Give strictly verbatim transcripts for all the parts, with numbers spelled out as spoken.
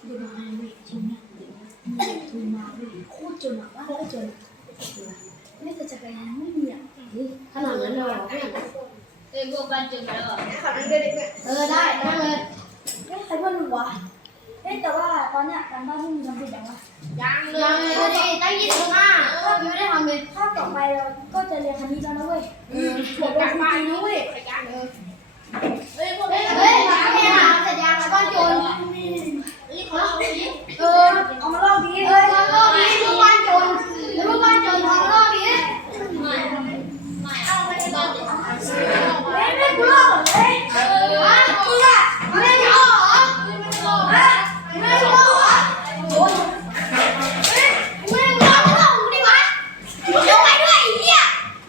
เดี๋ยวบอกให้เว้ยทีเนี้ยทุนมาเว้ยโคตรจนอะว่าโคตรจนไม่แต่จักรยานไม่มีอ่ะขนาดนั้นเลยเหรอเพื่อนเอ้ยพวกบ้านจนแล้วอ่ะขับนั่งด้วยดิเพื่อนเออได้นั่งเลยเฮ้ยใครเพื่อนมึงวะเฮ้ยแต่ว่าตอนเนี้ยการบ้านที่มึงทำเสร็จยังวะยังเลยังเลยยดิตั้งยี่สิบห้าก็ยังไม่ได้ทำเลยถ้าต่อไปเราก็จะเรียนคณิตแล้วนะเว้ยอืมบวกลบคูณตีนะเว้ยขยันเออเฮ้ยพวกเฮ้เฮ้ยยเฮ้ยไม่ได้ถามเสร็จยังบ้านจนนี่เขาเอาดิเออเอามาลอกดีเออมาลอกดีลูกบ้านจนลูกบ้านจนเอามาลอกดีไม่ไม่เอาไม่ได้บ้านจนเฮ้ยไม่กูลอกเฮ้ยเออฮะมึงอะไม่ได้ลอกเหรอฮะไม่ได้ลอกเหรอโอ้ยเฮ้ยไม่ได้ลอกไม่ลอกมึงดิวะมึงยกไปด้วยไอ้เหี้ย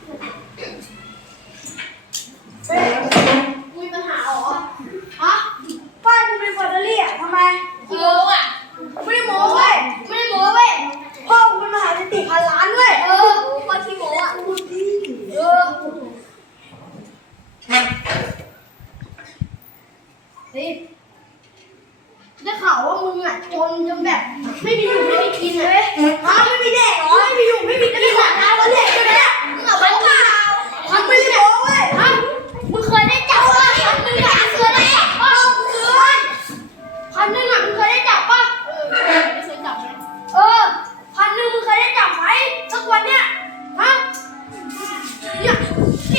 เฮ้ยมีปัญหาเหรอฮะป้ายมึงเป็นฟอร์เรลี่อะทำไมโอ้อ่ะไม่ได้โม้เว้ยไม่ได้โม้เว้ยพ่อกูเป็นมหาเศรษฐีพันล้านเว้ยเออพ่อที่โม้อะเออเฮ้ยได้ข่าวว่ามึงอ่ะจนจนแบบไม่มีอยู่ไม่มีกินอ่ะฮะไม่มีแดกเหรอไม่มีอยู่ไม่มีกินอ่ะนะวันแรกเลยนะมึงเอาไปเปล่าทำไม่ได้โม้เว้ยฮะมึงเคยได้จับป่ะพันหนึ่งอ่ะเคยได้จับป่ะเคยพันหนึ่งอ่ะมึงเคยได้จับป่ะเออไม่เคยจับเลยเออพันหนึ่งมึงเคยได้จับไหมสักวันเนี้ยฮะเนี่ย